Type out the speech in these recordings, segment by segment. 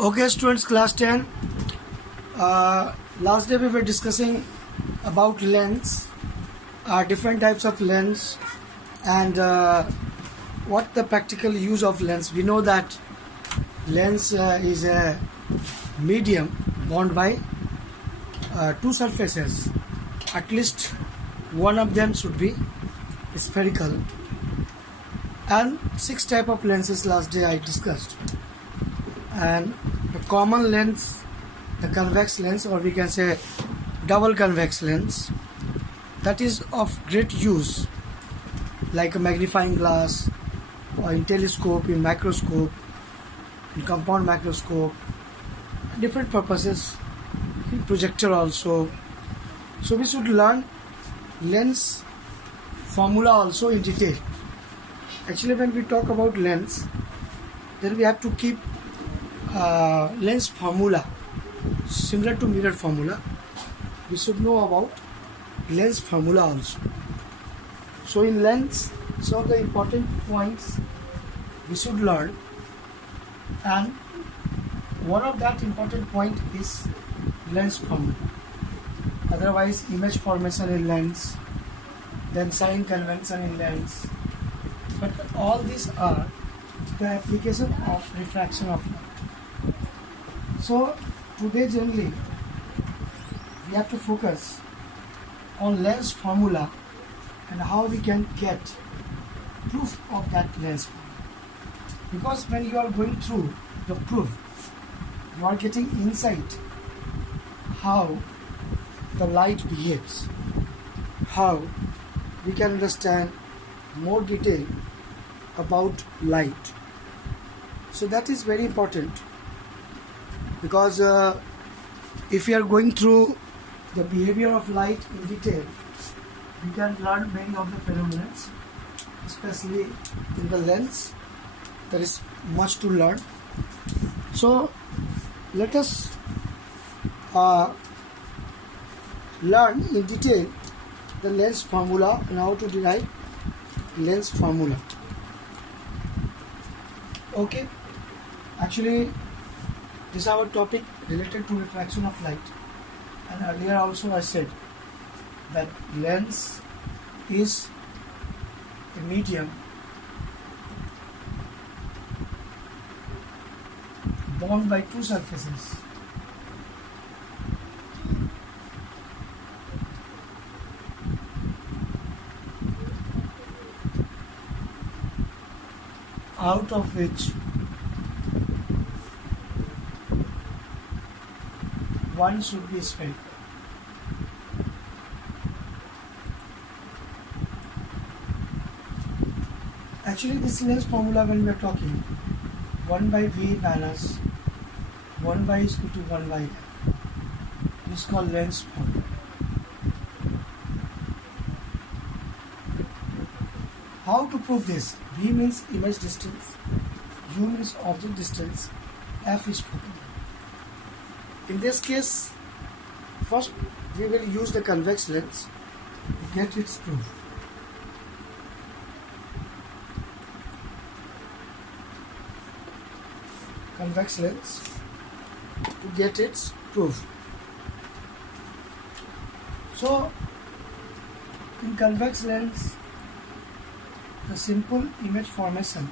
Okay, students, class 10. Last day we were discussing about lens, different types of lens, and what the practical use of lens. We know that lens is a medium bound by two surfaces. At least one of them should be spherical. And 6 type of lenses last day I discussed. And the common lens, the convex lens, or we can say double convex lens, that is of great use, like a magnifying glass or in telescope, in microscope, in compound microscope, different purposes, in projector also. So we should learn lens formula also in detail. Actually, when we talk about lens, then we have to keep lens formula similar to mirror formula. We should know about lens formula also. So in lens, some of the important points we should learn, and one of that important point is lens formula. Otherwise, image formation in lens, then sign convention in lens, but all these are the application of refraction of light. So today generally we have to focus on lens formula and how we can get proof of that lens formula. Because when you are going through the proof, you are getting insight how the light behaves, how we can understand more detail about light. So that is very important, because if we are going through the behavior of light in detail, we can learn many of the phenomena, especially in the lens. There is much to learn. So let us learn in detail the lens formula and how to derive lens formula. Okay, actually this is our topic related to refraction of light, and earlier also I said that lens is a medium bound by two surfaces. Out of which one should be spherical. Actually, this lens formula, when we are talking 1 by V minus 1 by is equal to 1 by F, is called lens formula. How to prove this? V means image distance, U means object distance, F is focal length. In this case, first we will use the convex lens to get its proof. Convex lens to get its proof. So in convex lens, the simple image formation,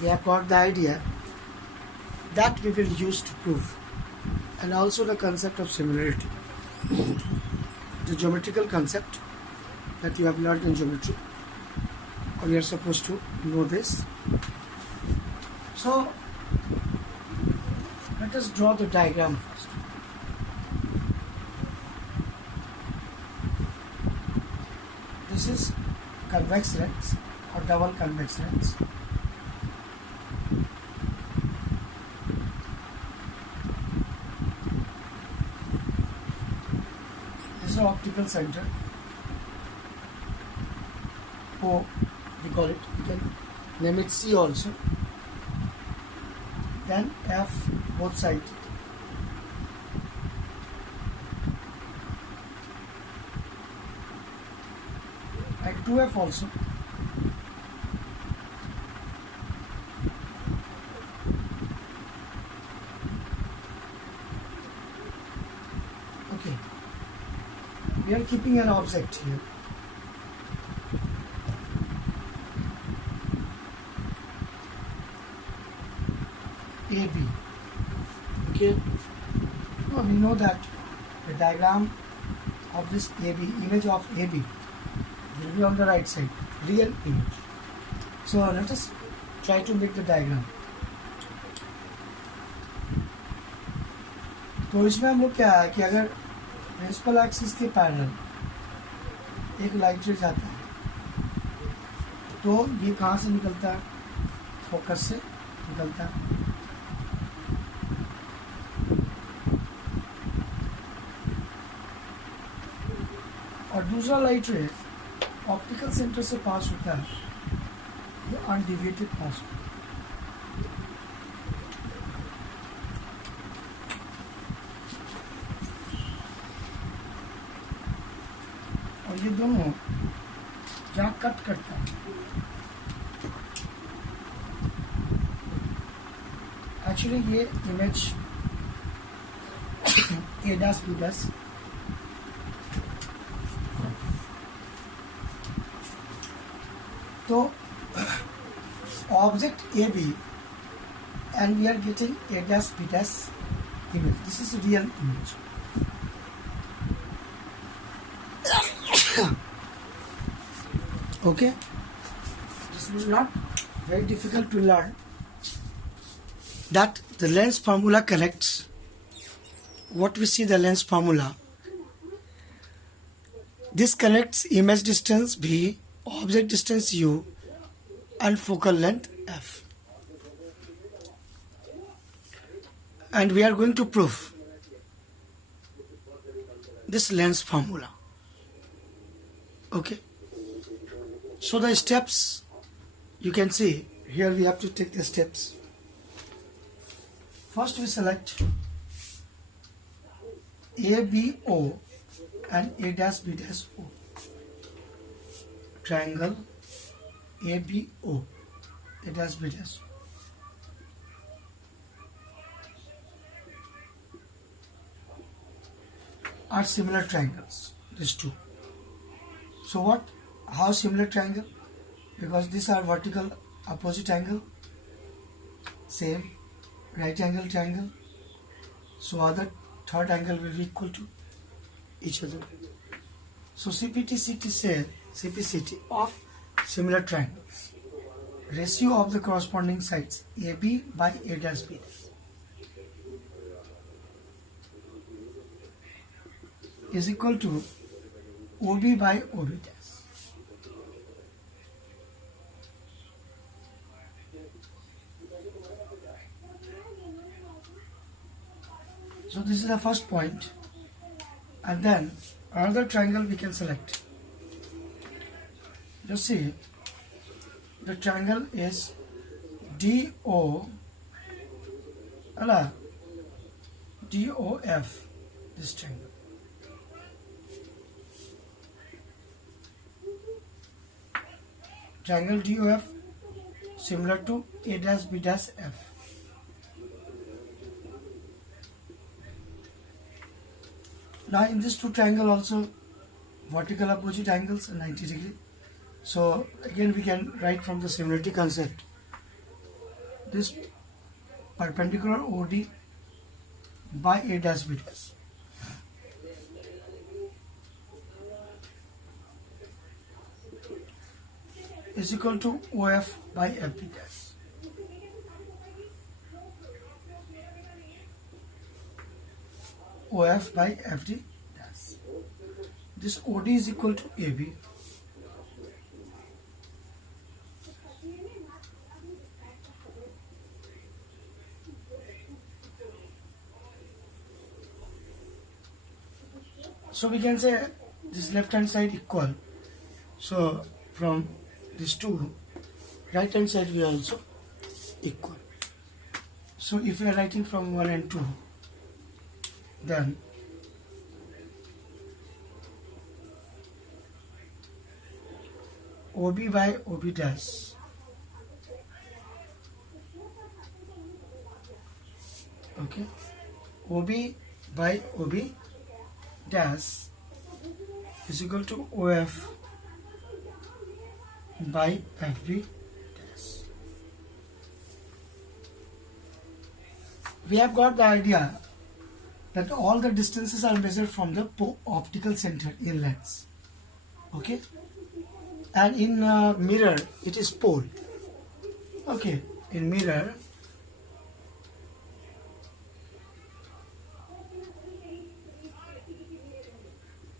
we have got the idea that we will use to prove, and also the concept of similarity, the geometrical concept that you have learned in geometry, or you are supposed to know this. So let us draw the diagram first. This is convex lens or double convex lens. This is the optical center, O we call it. We can name it C also. Then F both sides. And 2F also. we are keeping an object here. AB. Okay. Now we know that the diagram of this AB, image of AB, will be on the right side, real image. So let us try to make the diagram. तो इसमें हम लोग क्या है कि अगर principal axis के parallel एक लाइट रे जाता है तो ये कहाँ से निकलता है? फोकस से निकलता है। और दूसरा लाइट रे ऑप्टिकल सेंटर से पास होता है, ये अनडिविएटेड पास होता है। और ये दोनों जहाँ कट करता है, एक्चुअली ये image A dash B dash, तो object AB and we are getting A dash B dash image. This is a real image. Okay, this is not very difficult to learn that the lens formula corrects what we see the lens formula. This connects image distance B, object distance U and focal length F. And we are going to prove this lens formula. Okay. So the steps, you can see here we have to take the steps. First we select ABO and A dash B dash O. Triangle ABO, A dash B dash O. Are similar triangles, these two. So what? How similar triangle? Because these are vertical opposite angle, same right angle triangle. So other third angle will be equal to each other. So CPT-CT says CPCT of similar triangles. Ratio of the corresponding sides AB by A dash B is equal to OB by OB dash. So this is the first point, and then another triangle we can select. Just see, the triangle is DO, DOF, this triangle. Triangle DOF similar to A dash B dash F. Now in this two triangle also vertical opposite angles 90 degree. So again we can write from the similarity concept. This perpendicular OD by A dash B dash is equal to OF by FB dash. OF by FD dash. This OD is equal to AB. So we can say this left hand side equal. So from these two, right hand side we are also equal. So if we are writing from 1 and 2, then OB by OB dash okay, OB by OB dash is equal to OF by FB dash. We have got the idea that all the distances are measured from the optical center in lens. Okay, and in mirror it is pole. Okay, in mirror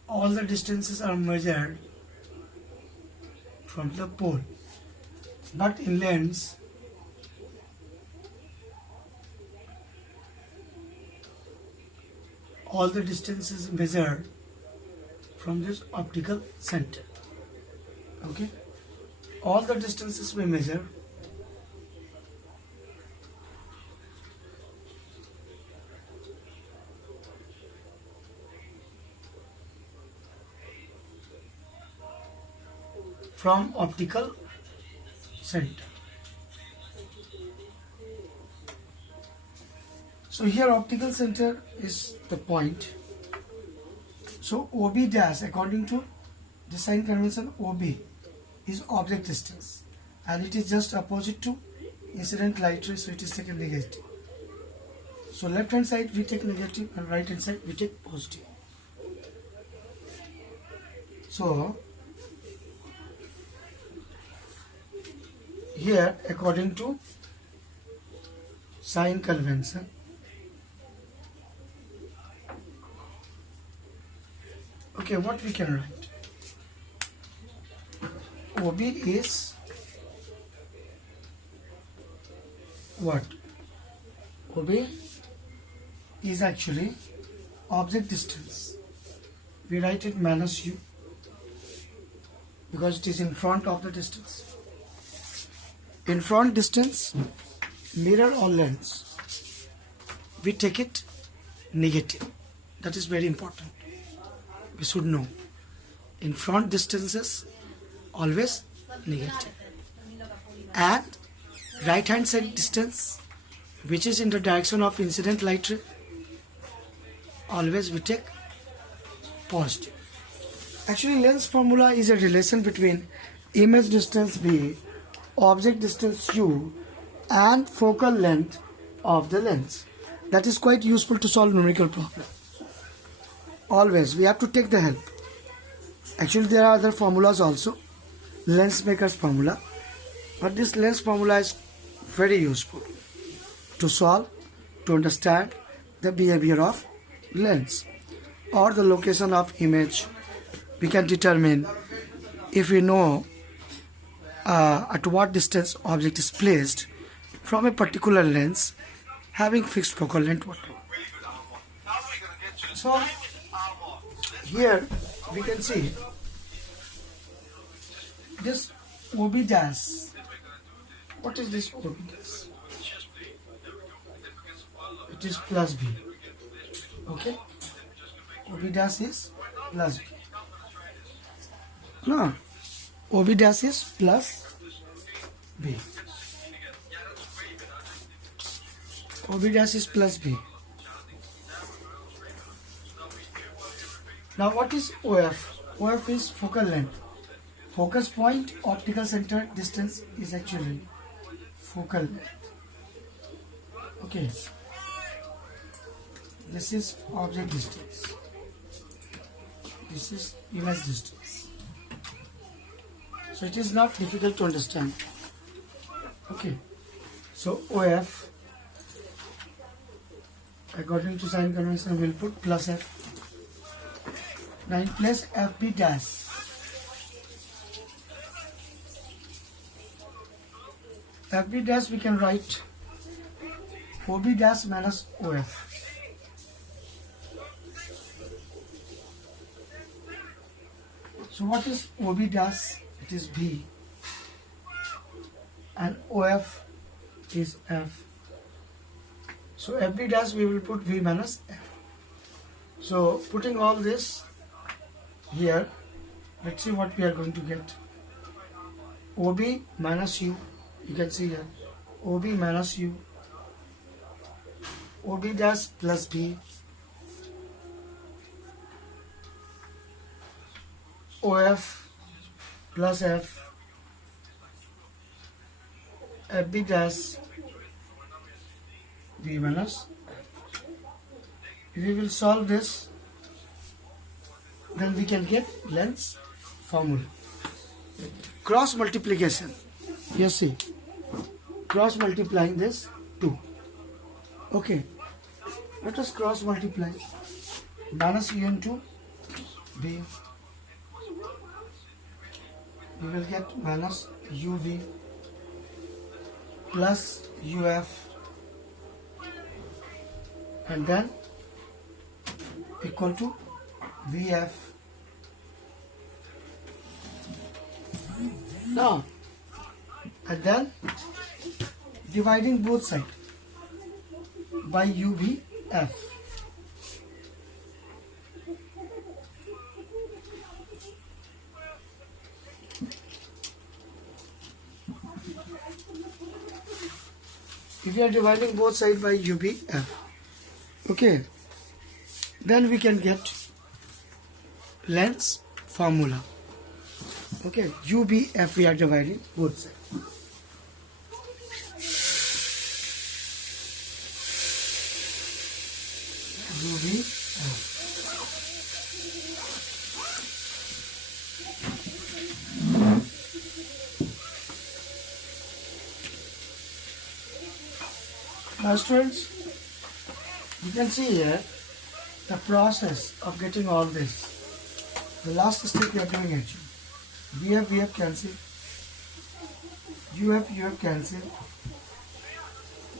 all the distances are measured from the pole, but in lens all the distances measured from this optical center. Okay, all the distances we measure from optical center. So here optical center is the point. So OB dash, according to the sign convention, OB is object distance and it is just opposite to incident light ray, so it is taken negative. So left hand side we take negative and right hand side we take positive. So here according to sign convention, okay, what we can write? OB is what? OB is actually object distance. We write it minus U because it is in front of the distance. In front distance, mirror or lens, we take it negative. That is very important. We should know. In front distances, always negative. And right hand side distance, which is in the direction of incident light ray, always we take positive. Actually, lens formula is a relation between image distance V, object distance U, and focal length of the lens. That is quite useful to solve numerical problems. Always we have to take the help. Actually, there are other formulas also, lens maker's formula, but this lens formula is very useful to solve, to understand the behavior of lens or the location of image. We can determine if we know at what distance object is placed from a particular lens having fixed focal length. So here we can see this OB dash. What is this OB dash? It is plus B. Okay, OB dash is plus B. No, OB dash is plus B. OB dash is plus B. Now what is OF? OF is focal length. Focus point optical center distance is actually focal length. Okay. This is object distance. This is image distance. So it is not difficult to understand. Okay. So OF, according to sign convention, we will put plus F. Now in place FB dash. FB dash we can write OB dash minus OF. So what is OB dash? It is B. And OF is F. So FB dash we will put V minus F. So putting all this here, let's see what we are going to get. OB minus U, you can see here, OB minus U, OB dash plus B, OF plus F FB dash B minus. If we will solve this, then we can get length formula. Cross multiplication. You see, cross multiplying this 2. Okay, let us cross multiply. Minus U into B. We will get minus UV plus UF, and then equal to VF. Now, and then dividing both sides by UVF. If we are dividing both sides by UVF, okay, then we can get length formula. Okay, UVF we are dividing both sides. UVF. Now students, you can see here the process of getting all this. The last step we are doing actually. VF cancel, UF cancel,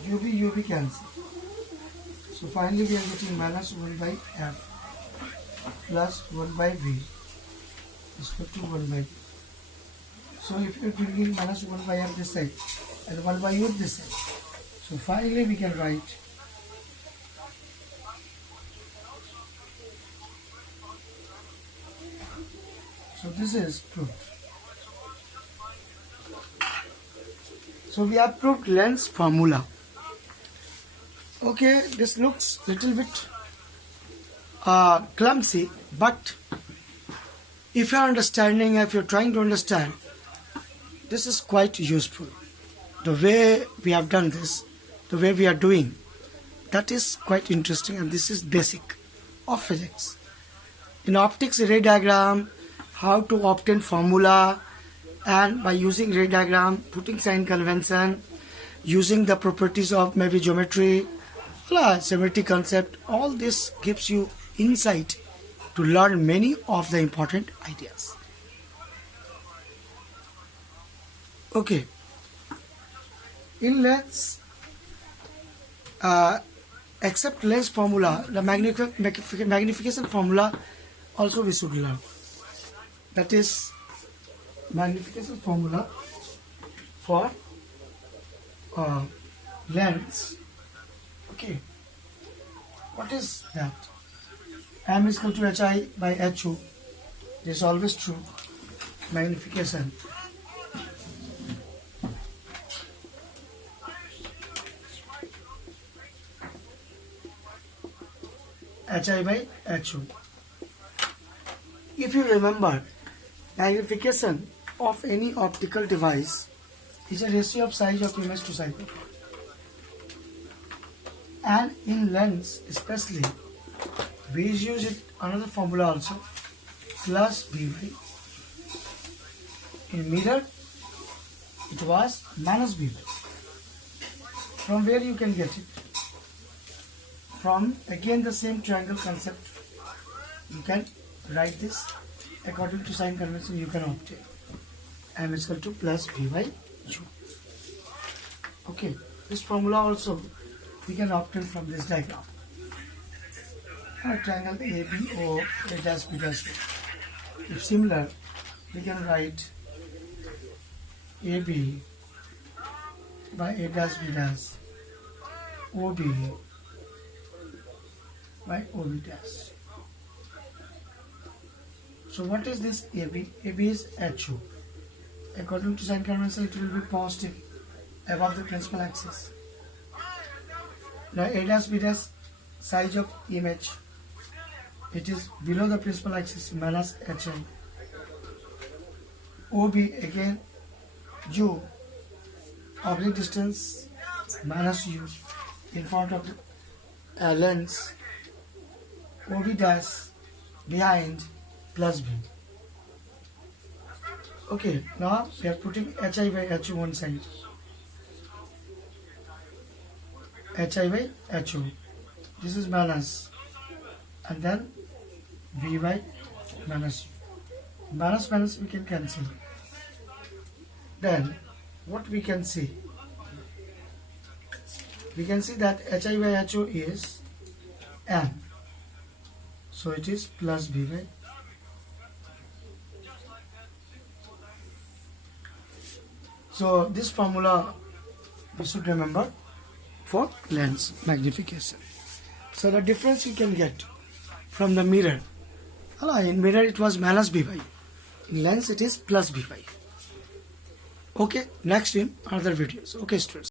UV cancel. So finally we are getting minus 1 by F plus 1 by V is equal to 1 by V. So if you are bringing minus 1 by F this side and 1 by U this side, so finally we can write so this is proved. So we have proved length formula. Okay, this looks little bit clumsy, but if you are understanding, if you are trying to understand, this is quite useful. The way we have done this, the way we are doing, that is quite interesting, and this is basic of physics. In optics, ray diagram, how to obtain formula, and by using ray diagram, putting sign convention, using the properties of maybe geometry, symmetry concept, all this gives you insight to learn many of the important ideas. Okay, in length, except length formula, the magnification formula also we should learn. That is magnification formula for length. Okay, what is that? M is equal to HI by HO. This is always true. Magnification. HI by HO. If you remember, magnification of any optical device is a ratio of size of image to size of light. And in lens especially, we use it another formula also, plus BY. In mirror, it was minus BY. From where you can get it? From again the same triangle concept. You can write this according to sign convention. You can obtain M is equal to plus B by U. Okay, this formula also we can obtain from this diagram. Triangle ABO, A dash B dash. If similar, we can write AB by A dash B dash, OB by OB dash. So what is this AB? AB is HO. According to sign convention, it will be positive above the principal axis. Now A dash B dash size of image, it is below the principal axis minus HI. OB again U oblique distance minus U in front of the lens, OB dash behind plus B. Okay, now we are putting HI by HO one side, HI by HO, this is minus, and then V by minus U. Minus minus we can cancel. Then what we can see? We can see that HI by HO is N. So it is plus B by. So this formula we should remember for lens magnification. So the difference you can get from the mirror. In mirror it was minus B by. In lens it is plus B by. Okay, next in other videos. Okay, students.